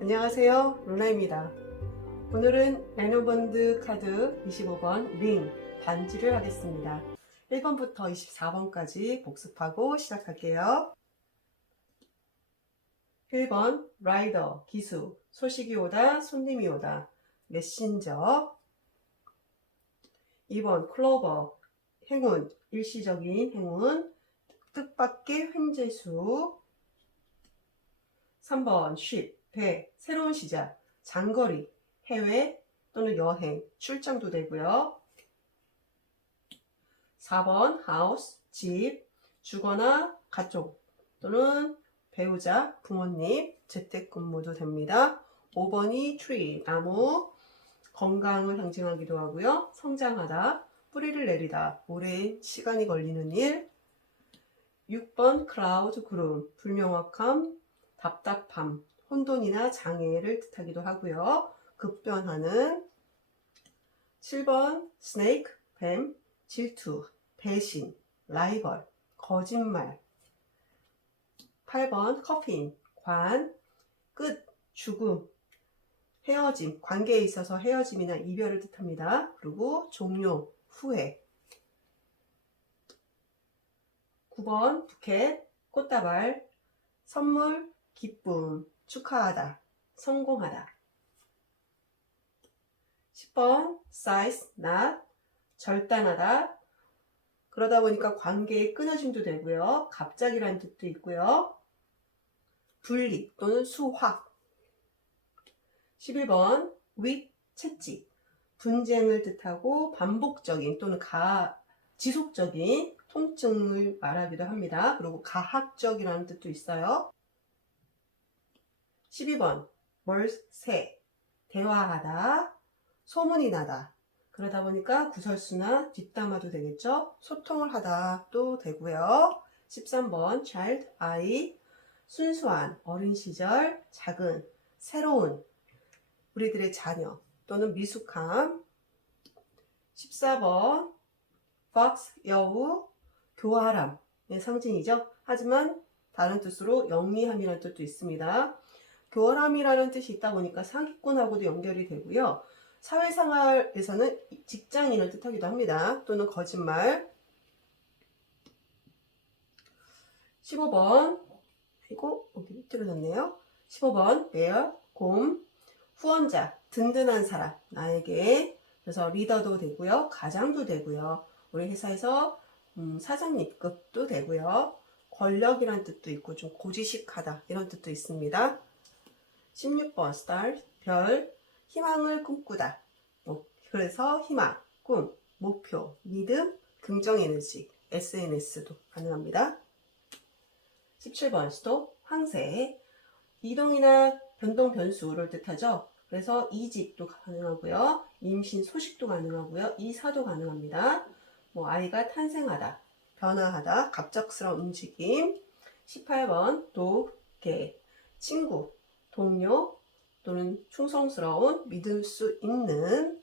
안녕하세요, 루나입니다. 오늘은 레노번드 카드 25번 링 반지를 하겠습니다. 1번부터 24번까지 복습하고 시작할게요. 1번 라이더, 기수, 소식이 오다, 손님이 오다, 메신저. 2번 클로버, 행운, 일시적인 행운, 뜻밖의 횡재수. 3번 쉽, 배, 새로운 시작, 장거리, 해외 또는 여행, 출장도 되고요. 4번 하우스, 집, 주거나 가족 또는 배우자, 부모님, 재택근무도 됩니다. 5번이 tree, 나무, 건강을 상징하기도 하고요. 성장하다, 뿌리를 내리다, 오랜 시간이 걸리는 일. 6번 cloud, 구름, 불명확함, 답답함, 혼돈이나 장애를 뜻하기도 하고요. 급변하는. 7번 snake, 뱀, 질투, 배신, 라이벌, 거짓말. 8번 커핀, 관, 끝, 죽음, 헤어짐, 관계에 있어서 헤어짐이나 이별을 뜻합니다. 그리고 종료, 후회. 9번 부켓, 꽃다발, 선물, 기쁨, 축하하다, 성공하다. 10번 size, not, 절단하다. 그러다 보니까 관계의 끊어짐도 되고요. 갑자기라는 뜻도 있고요. 분리 또는 수확. 11번 with, 채찍, 분쟁을 뜻하고 반복적인 또는 지속적인 통증을 말하기도 합니다. 그리고 가학적이라는 뜻도 있어요. 12번 월세, 대화하다, 소문이 나다. 그러다 보니까 구설수나 뒷담화도 되겠죠. 소통을 하다 또 되고요. 13번 child, 아이, 순수한, 어린 시절, 작은, 새로운, 우리들의 자녀 또는 미숙함. 14번 fox, 여우, 교활함의 상징이죠. 하지만 다른 뜻으로 영리함이라는 뜻도 있습니다. 교활함이라는 뜻이 있다 보니까 사기꾼하고도 연결이 되고요. 사회생활에서는 직장인을 뜻하기도 합니다. 또는 거짓말. 15번, 이거 여기 틀어졌네요. 15번 bear, 곰, 후원자, 든든한 사람, 나에게. 그래서 리더도 되고요. 가장도 되고요. 우리 회사에서 사장님급도 되고요. 권력이란 뜻도 있고 좀 고지식하다 이런 뜻도 있습니다. 16번 star, 별, 희망을 꿈꾸다. 그래서 희망, 꿈, 목표, 믿음, 긍정에너지, SNS도 가능합니다. 17번 stop, 항세, 이동이나 변동, 변수를 뜻하죠. 그래서 이직도 가능하고요. 임신 소식도 가능하고요. 이사도 가능합니다. 아이가 탄생하다, 변화하다, 갑작스러운 움직임. 18번 dog, 개, 친구, 동료 또는 충성스러운, 믿을 수 있는.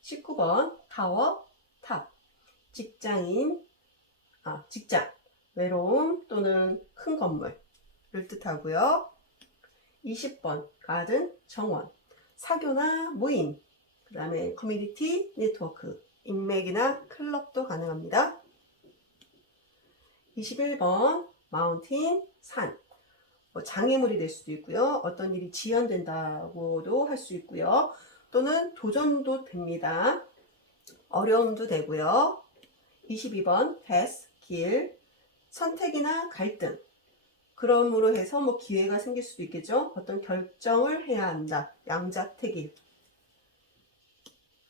19번 타워, 탑, 직장, 외로움 또는 큰 건물을 뜻하고요. 20번 가든, 정원, 사교나 모임, 그 다음에 커뮤니티, 네트워크, 인맥이나 클럽도 가능합니다. 21번 마운틴, 산, 장애물이 될 수도 있고요. 어떤 일이 지연된다고도 할 수 있고요. 또는 도전도 됩니다. 어려움도 되고요. 22번 path, 길, 선택이나 갈등. 그러므로 해서 기회가 생길 수도 있겠죠. 어떤 결정을 해야 한다. 양자택일.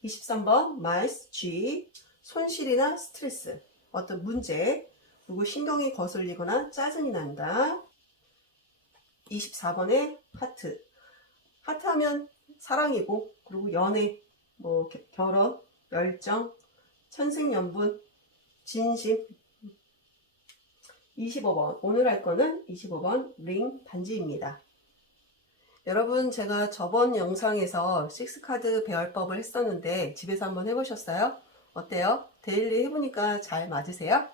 23번 mice, 쥐, 손실이나 스트레스, 어떤 문제, 그리고 신경이 거슬리거나 짜증이 난다. 24번에 하트. 하트하면 사랑이고, 그리고 연애, 결혼, 열정, 천생연분, 진심. 25번, 오늘 할 거는 25번 링 반지입니다. 여러분, 제가 저번 영상에서 6카드 배열법을 했었는데 집에서 한번 해보셨어요? 어때요? 데일리 해보니까 잘 맞으세요?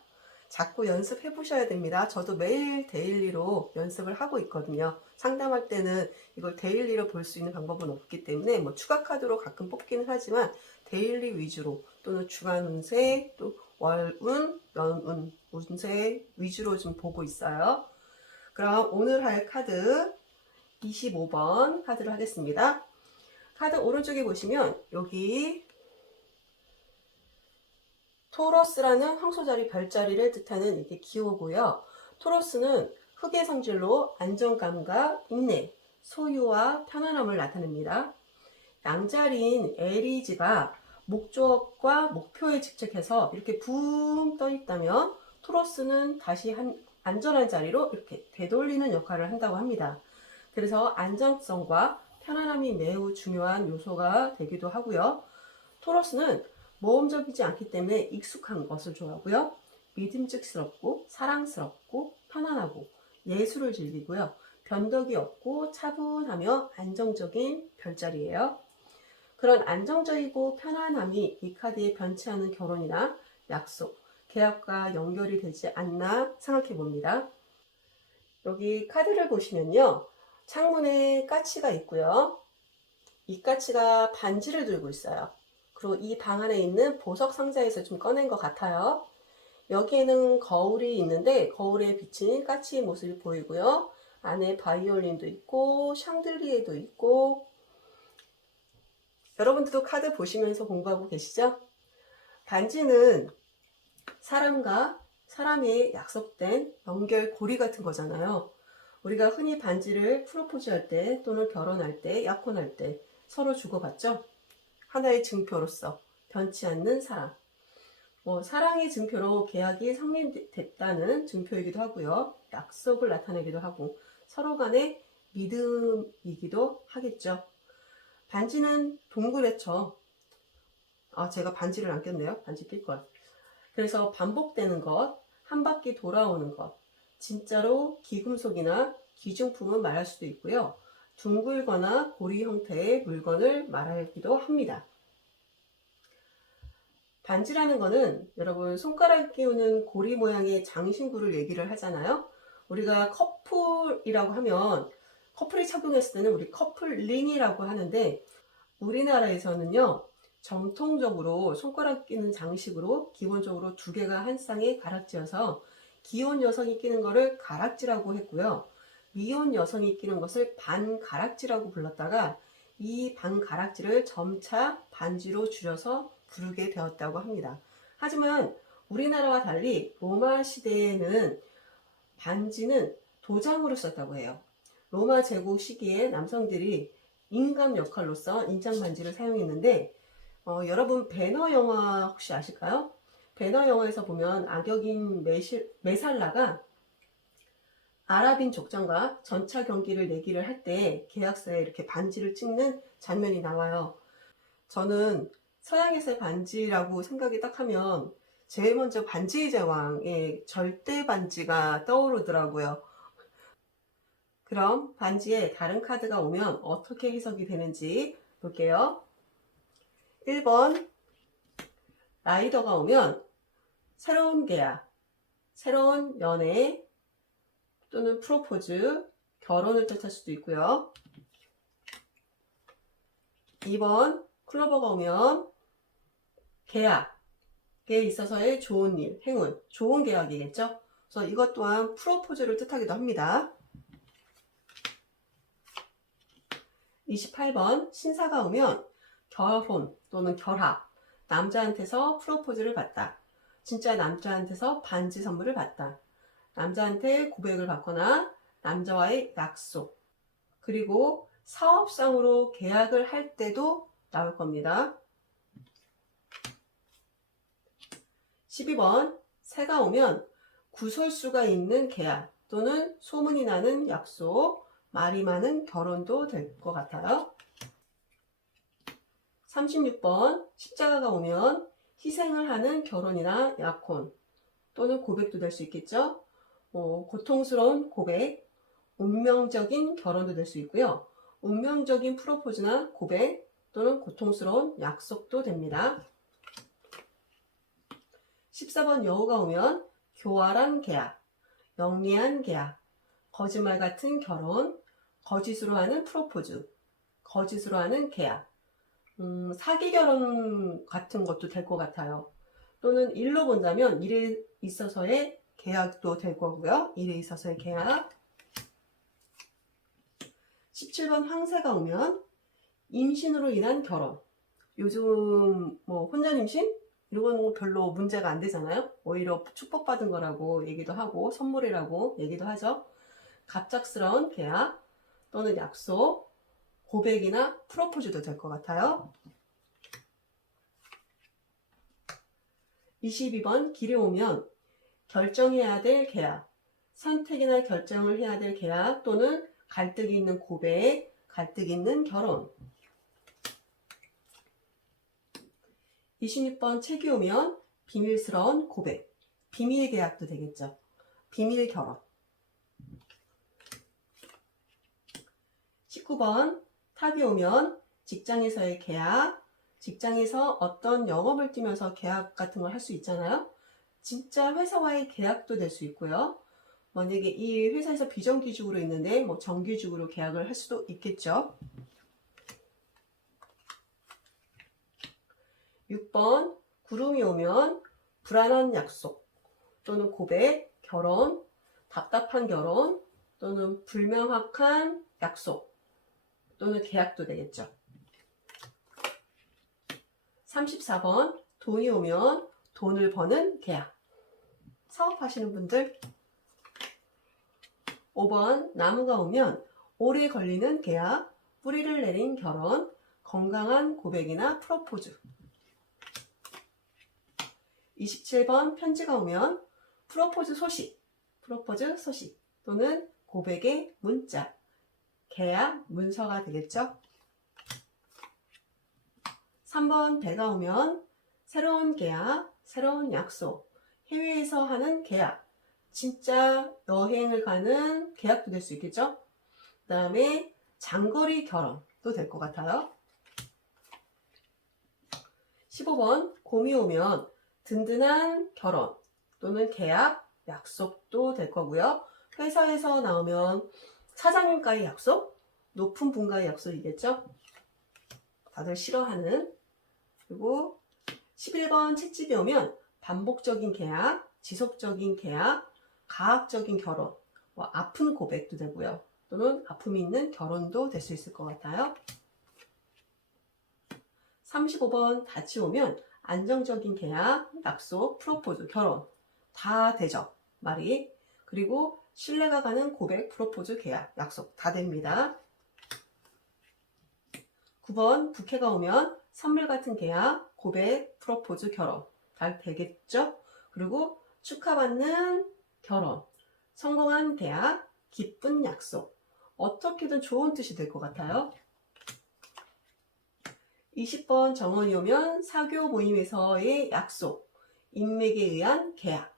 자꾸 연습해 보셔야 됩니다. 저도 매일 데일리로 연습을 하고 있거든요. 상담할 때는 이걸 데일리로 볼 수 있는 방법은 없기 때문에 뭐 추가 카드로 가끔 뽑기는 하지만 데일리 위주로 또는 주간 운세 또 월운, 연운, 운세 위주로 좀 보고 있어요. 그럼 오늘 할 카드 25번 카드를 하겠습니다. 카드 오른쪽에 보시면 여기 토러스라는 황소자리 별자리를 뜻하는 이게 기호고요. 토러스는 흑의 성질로 안정감과 인내, 소유와 편안함을 나타냅니다. 양자리인 에리즈가 목적과 목표에 직책해서 이렇게 붕 떠 있다면 토러스는 다시 안전한 자리로 이렇게 되돌리는 역할을 한다고 합니다. 그래서 안정성과 편안함이 매우 중요한 요소가 되기도 하고요. 토러스는 모험적이지 않기 때문에 익숙한 것을 좋아하고요. 믿음직스럽고 사랑스럽고 편안하고 예술을 즐기고요. 변덕이 없고 차분하며 안정적인 별자리예요. 그런 안정적이고 편안함이 이 카드에 변치 않은 결혼이나 약속, 계약과 연결이 되지 않나 생각해 봅니다. 여기 카드를 보시면요. 창문에 까치가 있고요. 이 까치가 반지를 들고 있어요. 그리고 이 방 안에 있는 보석 상자에서 좀 꺼낸 것 같아요. 여기에는 거울이 있는데 거울에 비친 까치의 모습이 보이고요. 안에 바이올린도 있고 샹들리에도 있고. 여러분들도 카드 보시면서 공부하고 계시죠? 반지는 사람과 사람의 약속된 연결고리 같은 거잖아요. 우리가 흔히 반지를 프로포즈 할 때 또는 결혼할 때, 약혼할 때 서로 주고받죠? 하나의 증표로서 변치 않는 사랑. 사랑의 증표로 계약이 성립됐다는 증표이기도 하고요. 약속을 나타내기도 하고 서로 간의 믿음이기도 하겠죠. 반지는 동그랗죠. 제가 반지를 안 꼈네요. 반지 낄 걸. 그래서 반복되는 것, 한 바퀴 돌아오는 것, 진짜로 기금속이나 귀중품을 말할 수도 있고요. 둥글거나 고리 형태의 물건을 말하기도 합니다. 반지라는 거는 여러분 손가락에 끼우는 고리 모양의 장신구를 얘기를 하잖아요. 우리가 커플이라고 하면 커플이 착용했을 때는 우리 커플링이라고 하는데 우리나라에서는요. 정통적으로 손가락에 끼는 장식으로 기본적으로 두 개가 한 쌍에 가락지여서 기혼 여성이 끼는 것을 가락지라고 했고요. 미혼 여성이 끼는 것을 반가락지라고 불렀다가 이 반가락지를 점차 반지로 줄여서 부르게 되었다고 합니다. 하지만 우리나라와 달리 로마 시대에는 반지는 도장으로 썼다고 해요. 로마 제국 시기에 남성들이 인감 역할로서 인장 반지를 사용했는데 여러분 배너 영화 혹시 아실까요? 배너 영화에서 보면 악역인 메살라가 아랍인 족장과 전차 경기를 내기를 할 때 계약서에 이렇게 반지를 찍는 장면이 나와요. 저는 서양에서의 반지라고 생각이 딱 하면 제일 먼저 반지의 제왕의 절대 반지가 떠오르더라고요. 그럼 반지에 다른 카드가 오면 어떻게 해석이 되는지 볼게요. 1번 라이더가 오면 새로운 계약, 새로운 연애 또는 프로포즈, 결혼을 뜻할 수도 있고요. 2번 클로버가 오면 계약에 있어서의 좋은 일, 행운, 좋은 계약이겠죠. 그래서 이것 또한 프로포즈를 뜻하기도 합니다. 28번 신사가 오면 결혼 또는 결합, 남자한테서 프로포즈를 받다. 진짜 남자한테서 반지 선물을 받다. 남자한테 고백을 받거나 남자와의 약속, 그리고 사업상으로 계약을 할 때도 나올 겁니다. 12번 새가 오면 구설수가 있는 계약 또는 소문이 나는 약속, 말이 많은 결혼도 될 것 같아요. 36번 십자가가 오면 희생을 하는 결혼이나 약혼 또는 고백도 될 수 있겠죠. 고통스러운 고백, 운명적인 결혼도 될 수 있고요. 운명적인 프로포즈나 고백 또는 고통스러운 약속도 됩니다. 14번 여우가 오면 교활한 계약, 영리한 계약, 거짓말 같은 결혼, 거짓으로 하는 프로포즈, 거짓으로 하는 계약, 사기 결혼 같은 것도 될 것 같아요. 또는 일로 본다면 일에 있어서의 계약도 될 거고요. 일에 있어서의 계약. 17번 황새가 오면 임신으로 인한 결혼. 요즘 뭐 혼전 임신? 이런 건 별로 문제가 안 되잖아요. 오히려 축복받은 거라고 얘기도 하고 선물이라고 얘기도 하죠. 갑작스러운 계약 또는 약속, 고백이나 프로포즈도 될 것 같아요. 22번 길에 오면 결정해야 될 계약, 선택이나 결정을 해야 될 계약 또는 갈등이 있는 고백, 갈등이 있는 결혼. 26번 책이 오면 비밀스러운 고백, 비밀 계약도 되겠죠. 비밀 결혼. 19번 탑이 오면 직장에서의 계약, 직장에서 어떤 영업을 뛰면서 계약 같은 걸 할 수 있잖아요. 진짜 회사와의 계약도 될 수 있고요. 만약에 이 회사에서 비정규직으로 있는데 뭐 정규직으로 계약을 할 수도 있겠죠. 6번 구름이 오면 불안한 약속 또는 고백, 결혼, 답답한 결혼 또는 불명확한 약속 또는 계약도 되겠죠. 34번 돈이 오면 돈을 버는 계약. 사업하시는 분들. 5번 나무가 오면 오래 걸리는 계약, 뿌리를 내린 결혼, 건강한 고백이나 프로포즈. 27번 편지가 오면 프로포즈 소식 또는 고백의 문자, 계약 문서가 되겠죠. 3번 배가 오면 새로운 계약, 새로운 약속, 해외에서 하는 계약, 진짜 여행을 가는 계약도 될 수 있겠죠. 그 다음에 장거리 결혼도 될 것 같아요. 15번 곰이 오면 든든한 결혼 또는 계약, 약속도 될 거고요. 회사에서 나오면 사장님과의 약속, 높은 분과의 약속이겠죠. 다들 싫어하는. 그리고 11번 채집이 오면 반복적인 계약, 지속적인 계약, 가학적인 결혼, 뭐 아픈 고백도 되고요. 또는 아픔이 있는 결혼도 될 수 있을 것 같아요. 35번 닻이 오면 안정적인 계약, 약속, 프로포즈, 결혼 다 되죠. 말이. 그리고 신뢰가 가는 고백, 프로포즈, 계약, 약속 다 됩니다. 9번 부캐가 오면 선물 같은 계약, 고백, 프로포즈, 결혼 다 되겠죠. 그리고 축하받는 결혼, 성공한 계약, 기쁜 약속. 어떻게든 좋은 뜻이 될 것 같아요. 20번 정원이 오면 사교 모임에서의 약속, 인맥에 의한 계약.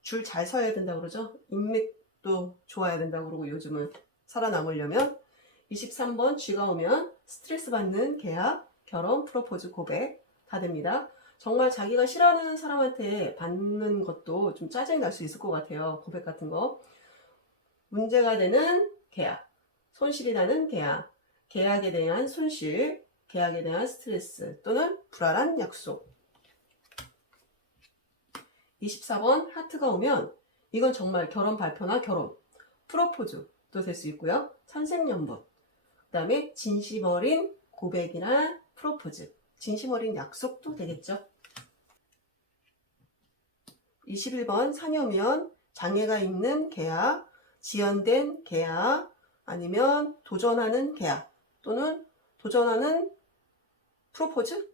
줄 잘 서야 된다고 그러죠. 인맥도 좋아야 된다고 그러고 요즘은 살아남으려면. 23번 쥐가 오면 스트레스 받는 계약, 결혼, 프로포즈, 고백 다 됩니다. 정말 자기가 싫어하는 사람한테 받는 것도 좀 짜증이 날 수 있을 것 같아요. 고백 같은 거. 문제가 되는 계약, 손실이 나는 계약, 계약에 대한 손실, 계약에 대한 스트레스 또는 불안한 약속. 24번 하트가 오면 이건 정말 결혼 발표나 결혼, 프로포즈도 될 수 있고요. 천생연분. 그 다음에 진심 어린 고백이나 프로포즈, 진심 어린 약속도 되겠죠. 21번 산이 오면 장애가 있는 계약, 지연된 계약, 아니면 도전하는 계약 또는 도전하는 프로포즈,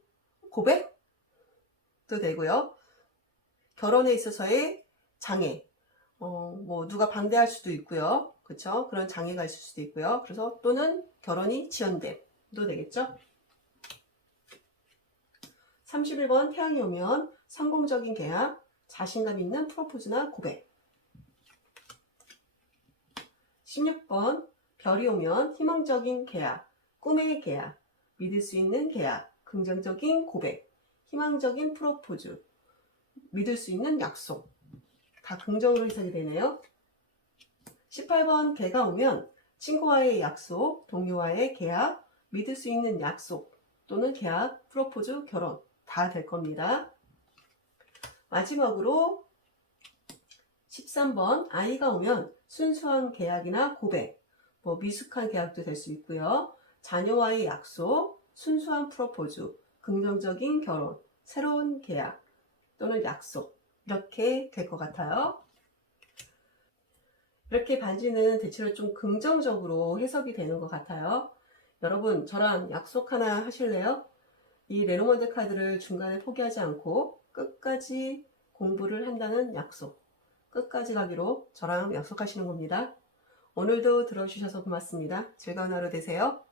고백도 되고요. 결혼에 있어서의 장애, 뭐 누가 반대할 수도 있고요. 그렇죠? 그런 장애가 있을 수도 있고요. 그래서 또는 결혼이 지연됨도 되겠죠. 31번 태양이 오면 성공적인 계약, 자신감 있는 프로포즈나 고백. 16번 별이 오면 희망적인 계약, 꿈의 계약, 믿을 수 있는 계약, 긍정적인 고백, 희망적인 프로포즈, 믿을 수 있는 약속. 다 긍정으로 해석이 되네요. 18번 개가 오면 친구와의 약속, 동료와의 계약, 믿을 수 있는 약속 또는 계약, 프로포즈, 결혼 다 될 겁니다. 마지막으로 13번 아이가 오면 순수한 계약이나 고백, 미숙한 계약도 될 수 있고요. 자녀와의 약속, 순수한 프로포즈, 긍정적인 결혼, 새로운 계약 또는 약속 이렇게 될 것 같아요. 이렇게 반지는 대체로 좀 긍정적으로 해석이 되는 것 같아요. 여러분 저랑 약속 하나 하실래요? 이 레노먼드 카드를 중간에 포기하지 않고 끝까지 공부를 한다는 약속, 끝까지 가기로 저랑 약속하시는 겁니다. 오늘도 들어주셔서 고맙습니다. 즐거운 하루 되세요.